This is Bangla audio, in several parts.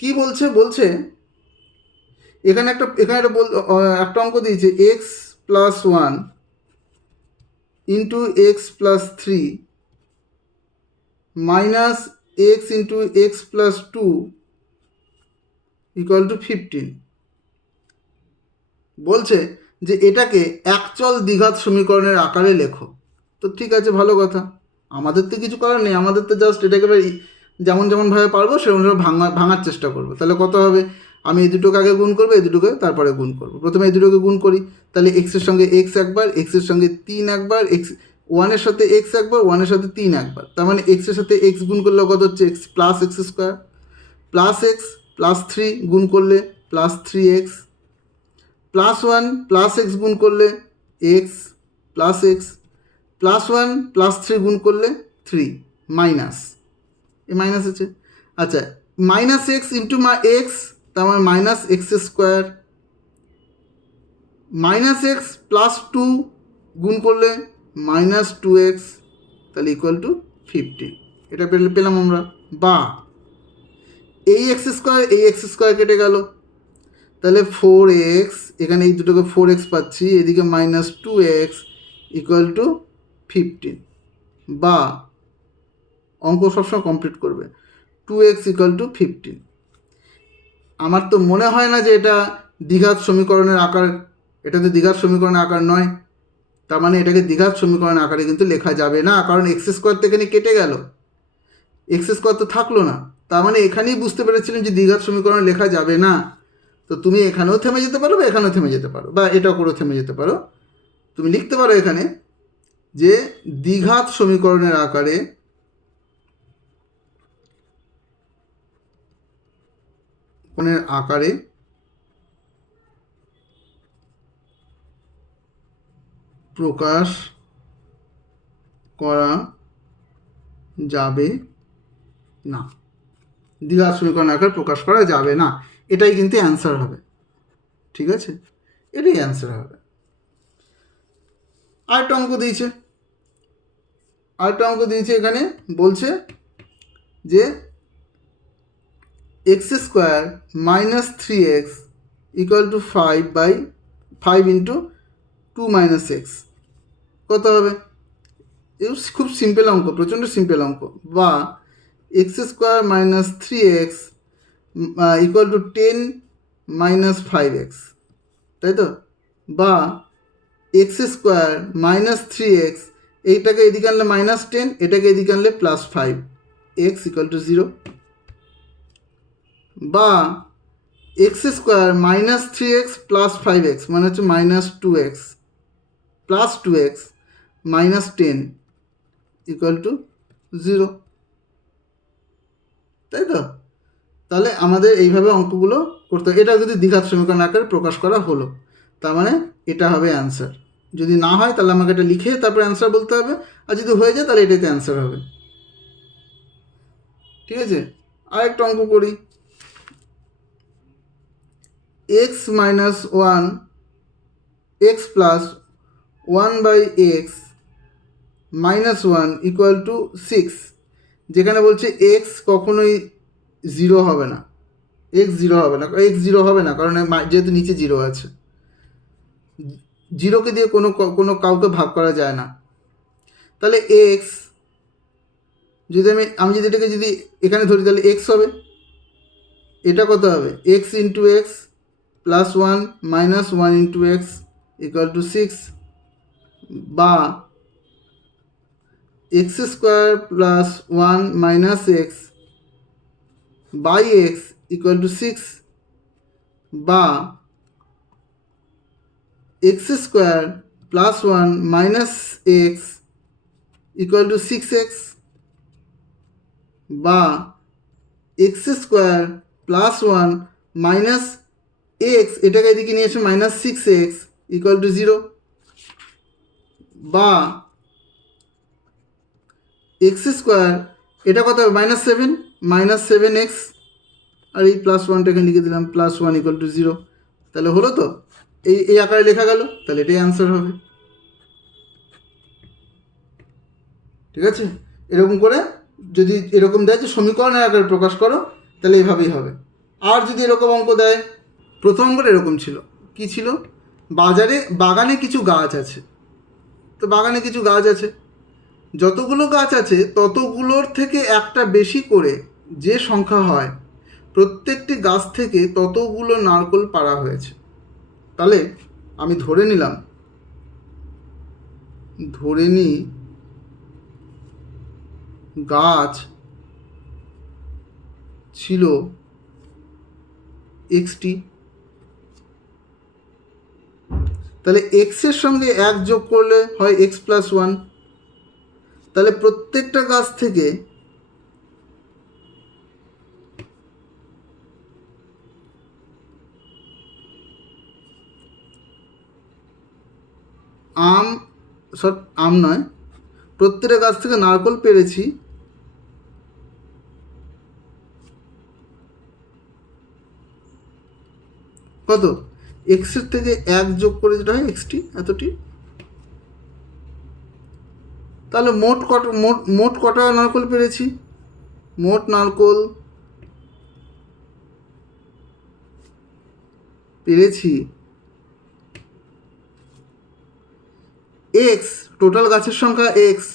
কি বলছে বলছে এখানে একটা অঙ্ক দিয়েছে X plus one into X plus three minus X into X plus two equal to 15। বলছে যে এটাকে একচল দ্বিঘাত সমীকরণের আকারে লেখো। তো ঠিক আছে, ভালো কথা, আমাদের তো কিছু করার নেই, আমাদের তো জাস্ট এটাকে যেমনভাবে পারবো সেরকমভাবে ভাঙার চেষ্টা করবো। তাহলে কত হবে, আমি এই দুটোকে আগে গুণ করবো, এই দুটোকে তারপরে গুণ করবো। প্রথমে এই দুটোকে গুণ করি, তাহলে এক্সের সঙ্গে এক্স একবার, এক্সের সঙ্গে 3 একবার, এক্স ওয়ানের সাথে এক্স একবার, ওয়ানের সাথে 3 একবার, তার মানে এক্সের সাথে এক্স গুণ করলে কত হচ্ছে x plus x square, plus x plus 3 গুণ করলে plus 3x, plus 1 plus x গুণ করলে x plus x, plus 1 plus 3 গুণ করলে 3 মাইনাস, এ মাইনাস আছে। আচ্ছা, মাইনাস এক্স ইন্টু এক্স, তার মানে minus x square, minus x plus 2 গুণ করলে মাইনাস 2x, তাহলে ইকুয়াল টু 15। এটা পেলাম আমরা। বা এই এক্স স্কোয়ার কেটে গেল, তাহলে 4x, এখানে এই দুটোকে 4x পাচ্ছি, এদিকে মাইনাস 2x ইকুয়াল টু 15। বা অঙ্ক সবসময় কমপ্লিট করবে, 2x ইকুয়াল টু 15। আমার তো মনে হয় না যে এটা দ্বিঘাত সমীকরণের আকার, এটা তো দ্বিঘাত সমীকরণের আকার নয়, তার মানে এটাকে দ্বিঘাত সমীকরণের আকারে কিন্তু লেখা যাবে না, কারণ এক্স স্কোয়ার তো এখানে কেটে গেল, এক্স স্কোয়ার তো থাকলো না, তার মানে এখানেই বুঝতে পেরেছিলেন যে দ্বিঘাত সমীকরণ লেখা যাবে না। তো তুমি এখানেও থেমে যেতে পারো বা এখানেও থেমে যেতে পারো, বা এটাও করেও থেমে যেতে পারো। তুমি লিখতে পারো এখানে যে দ্বিঘাত সমীকরণের আকারে প্রকাশ করা যাবে না, দ্বিঘাত সমীকরণ আকারে প্রকাশ করা যাবে না, এটাই কিন্তু অ্যান্সার হবে। ঠিক আছে, এটাই অ্যান্সার হবে। আরেকটা অঙ্ক দিয়েছে, এখানে বলছে যে x square minus 3x equal to 5 into 2 minus x কত হবে। এও খুব সিম্পল অঙ্ক, প্রচণ্ড সিম্পল অঙ্ক। বা X square minus 3x equal to 10 minus 5x, তাই তো। বা এক্স স্কোয়ার মাইনাস 3x, এইটাকে এদিকে আনলে মাইনাস 10, এটাকে এদিকে আনলে প্লাস 5, এক্স ইকুয়াল টু 0। বা X square minus 3x plus 5x, মানে হচ্ছে minus 2x plus 2x minus 10 equal to 0, তাই তো। তাহলে আমাদের এইভাবে অঙ্কগুলো করতে হবে। এটা যদি দ্বিঘাত সমীকরণ আকারে প্রকাশ করা হলো, তার মানে এটা হবে অ্যান্সার। যদি না হয় তাহলে আমাকে এটা লিখে তারপরে অ্যান্সার বলতে হবে, আর যদি হয়ে যায় তাহলে এটাতে অ্যান্সার হবে। ঠিক আছে, আরেকটা অঙ্ক করি। X minus 1 x plus 1/x minus 1 equal to 6, যেখানে বলছে এক্স কখনোই 0 হবে না, এক্স জিরো হবে না, কারণ যেহেতু নিচে 0 আছে, 0কে দিয়ে কোনো কাউকে ভাগ করা যায় না। তাহলে এক্স যদি আমি যদি এটাকে যদি এখানে ধরি, তাহলে এক্স হবে, এটা কত হবে X into X plus 1 minus 1 into X equal to 6। বা X square plus 1 minus X by X equal to 6। বা X square plus 1 minus X equal to 6x। বা X square plus 1 minus X, এটাকে এদিকে নিয়ে এসে মাইনাস 6x ইকুয়াল টু 0। বা এক্স স্কোয়ার, এটা কত হবে মাইনাস 7x, আর এই প্লাস 1টাকে লিখে দিলাম প্লাস 1 ইকুয়াল টু 0। তাহলে হলো তো, এই আকারে লেখা গেল, তাহলে এটাই অ্যান্সার হবে। ঠিক আছে, এরকম করে যদি এরকম দেয় যে সমীকরণের আকারে প্রকাশ করো, তাহলে এইভাবেই হবে। আর যদি এরকম অঙ্ক দেয়, প্রথম অঙ্কটা এরকম ছিল, কি ছিল, বাগানে কিছু গাছ আছে, তো বাগানে কিছু গাছ আছে, যতগুলো গাছ আছে ততগুলোর থেকে একটা বেশি করে যে সংখ্যা হয় প্রত্যেকটি গাছ থেকে ততগুলো নারকোল পাড়া হয়েছে। তাহলে আমি ধরে নিই গাছ ছিল এক্সটি, তাহলে এক্সের সঙ্গে 1 যোগ করলে হয় x+1, তাহলে প্রত্যেকটা গাছ থেকে আম নয়, প্রত্যেকটা গাছ থেকে নারকোল পেরেছি কত, এক্সের থেকে 1 যোগ করে যেটা হয় এক্সটি, এতটি। তাহলে মোট কটা নারকোল পেরেছি, মোট নারকোল পেরেছি এক্স, টোটাল গাছের সংখ্যা এক্স,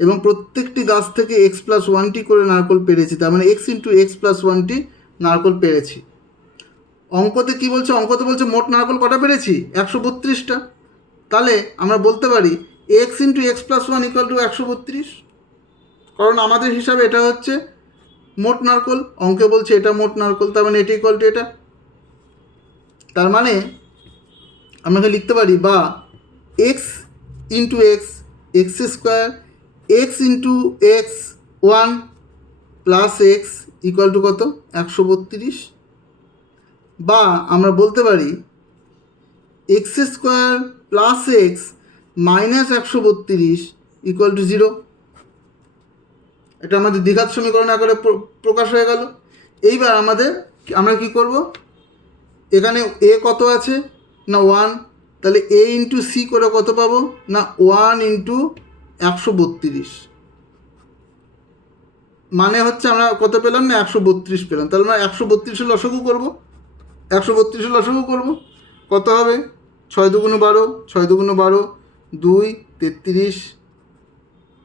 এবং প্রত্যেকটি গাছ থেকে x+1টি করে নারকোল পেরেছি, তার মানে x×x+1টি নারকোল পেরেছি। অঙ্কতে কি বলছে, অঙ্কতে বলছে মোট নারকোল কটা পেরেছি, 132টা। তাহলে আমরা বলতে পারি x×x+1 = 132, কারণ আমাদের হিসাবে এটা হচ্ছে মোট নারকোল, অঙ্কে বলছে এটা মোট নারকোল, তার মানে এটা ইকুয়াল টু এটা। তার মানে আমরা লিখতে পারি বা x×x x² x×x1 plus x equal to কত, 132, বা আমরা বলতে পারি x² plus x minus 132 equal to 0। এটা আমাদের দ্বিঘাত সমীকরণ আকারে প্রকাশ হয়ে গেল। এইবার আমরা কি করব, এখানে a কত আছে না 1, তাহলে a ইন্টু c করে কত পাবো না 1 ইন্টু 132, মানে হচ্ছে আমরা কত পেলাম না 132 পেলাম। তাহলে আমরা 132 লসাগু করব, 132 লসাগু করব, কত হবে 6 দুগুণ 12, 6 দুগুণ 12, 2 33,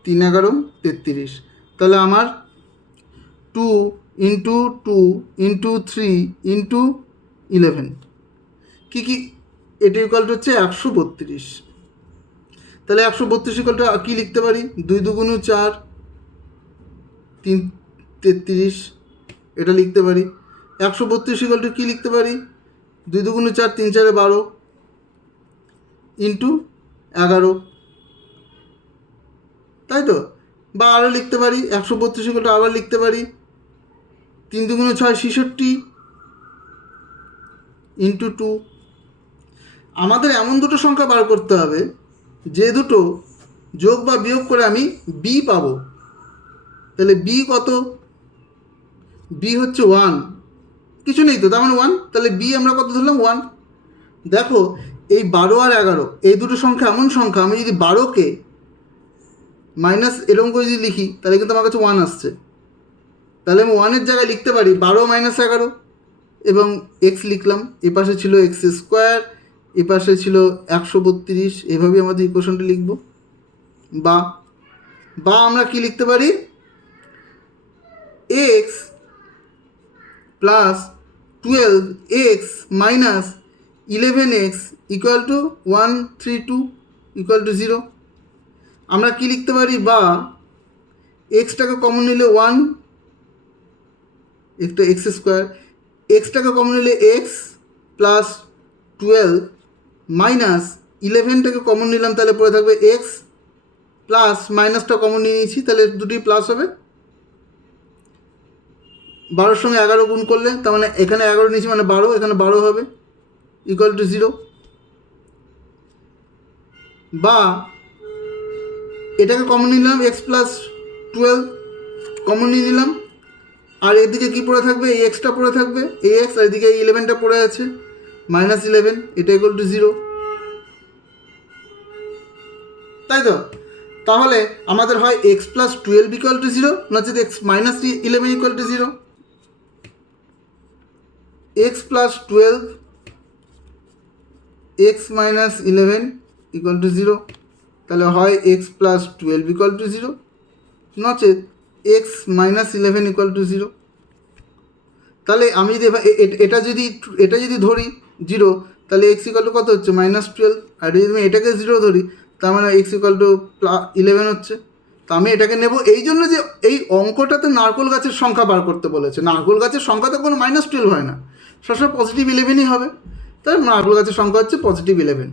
3 11 33, তাহলে আমার 2 ইন্টু 2 ইন্টু 3 ইন্টু 11 কি এটা ইকুয়াল টু হচ্ছে 132। তাহলে 132 ইকুয়াল টু কী লিখতে পারি, 2 দুগুণ 4, 3 33, এটা লিখতে পারি। 132 ইকুয়াল টু কী লিখতে পারি, 2 দুগুণ 4, 3 4 12 ইন্টু 11, তাই তো। বা আরও লিখতে পারি 132 ইকুয়াল টু আবার লিখতে পারি 3 দুগুণ 6 66 ইন্টু 2। আমাদের এমন দুটো সংখ্যা বার করতে হবে যে দুটো যোগ বা বিয়োগ করে আমি বি পাবো। তাহলে বি কত, বি হচ্ছে 1, কিছু নেই তো, তার মানে 1, তাহলে বি আমরা কত ধরলাম 1। দেখো এই 12 আর 11 এই দুটো সংখ্যা এমন সংখ্যা, আমি যদি 12কে মাইনাস এরকম করে যদি লিখি তাহলে কিন্তু আমার কাছে 1 আসছে। তাহলে আমি 1-এর জায়গায় লিখতে পারি 12 - 11 এবং x লিখলাম, এপাশে ছিল x², এপাশে ছিল 132, এভাবেই আমাদের ইকুয়েশনটা লিখব। বা আমরা কি লিখতে পারি, x plus 12x minus 11x equal to 132 equal to 0। আমরা কি লিখতে পারি, বা এক্সটাকে কমন নিলে 1, একটা x², এক্সটাকে কমন নিলে x প্লাস 12 মাইনাস 11টাকে কমন নিলাম, তাহলে পড়ে থাকবে x প্লাস মাইনাসটা কমন নিয়ে নিয়েছি, তাহলে দুটি প্লাস হবে। 12-র সঙ্গে 11 গুণ করলে, তার মানে এখানে 11 নিয়েছি মানে 12, এখানে 12 হবে ইকুয়াল টু 0। বা এটাকে কমন নিলাম, x প্লাস 12 কমন নিয়ে নিলাম, আর এদিকে কি পড়ে থাকবে, এই এক্সটা পড়ে থাকবে, এই এক্স, আর এদিকে এই 11টা পড়ে আছে -11, এটা ইকুয়াল টু 0, তাই তো। তাহলে আমাদের হয় x প্লাস 12 ইকুয়াল টু 0, নচেত x minus 11 equal to 0। X plus 12 x minus 11 equal to 0, তাহলে হয় এক্স প্লাস 12 ইকুয়াল টু 0, নচেত এক্স মাইনাস 11 ইকুয়াল টু 0। তাহলে আমি যদি এটা যদি ধরি 0, তাহলে এক্স ইকুয়াল টু কত হচ্ছে -12, আর যদি আমি এটাকে 0 ধরি তার মানে এক্স ইকুয়াল টু 11 হচ্ছে। তো আমি এটাকে নেব, এই জন্য যে এই অঙ্কটাতে নারকোল গাছের সংখ্যা বার করতে বলেছে। নারকোল গাছের সংখ্যাতে কোনো -12 হয় না, সবসময় +11ই হবে। তাই নারকোল গাছের সংখ্যা হচ্ছে +11।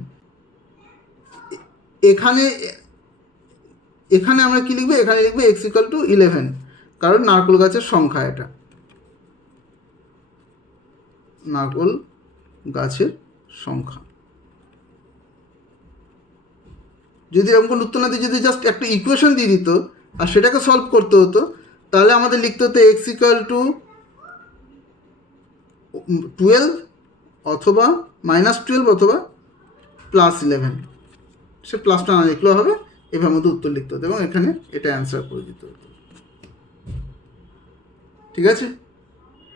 এখানে আমরা কি লিখবো, এখানে লিখবো এক্স ইকুয়াল টু 11, কারণ নারকোল গাছের সংখ্যা এটা, নারকোল গাছের সংখ্যা। যদি এরকম কোনো উত্তর না দিয়ে যদি জাস্ট একটা ইকুয়েশন দিয়ে দিত আর সেটাকে সলভ করতে হতো, তাহলে আমাদের লিখতে হতো এক্স ইকুয়াল টু 12 অথবা -12 অথবা +11। সে প্লাসটা না লিখলেও হবে, এভাবে মতো উত্তর লিখতে হতো এবং এখানে এটা অ্যান্সার করে দিতে হতো। ঠিক আছে,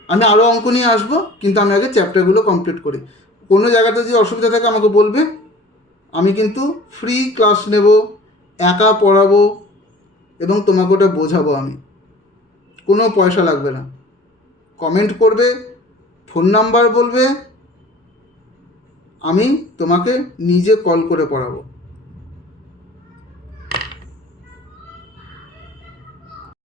আমি আরও অঙ্ক নিয়ে আসবো, কিন্তু আমি আগে চ্যাপ্টারগুলো কমপ্লিট করি। কোনো জায়গাতে যদি অসুবিধা থাকে আমাকে বলবে, আমি কিন্তু ফ্রি ক্লাস নেব, একা পড়াবো এবং তোমাকে ওটা বোঝাবো। আমি কোনো পয়সা লাগবে না, কমেন্ট করবে, ফোন নাম্বার বলবে, আমি তোমাকে নিজে কল করে পড়াবো।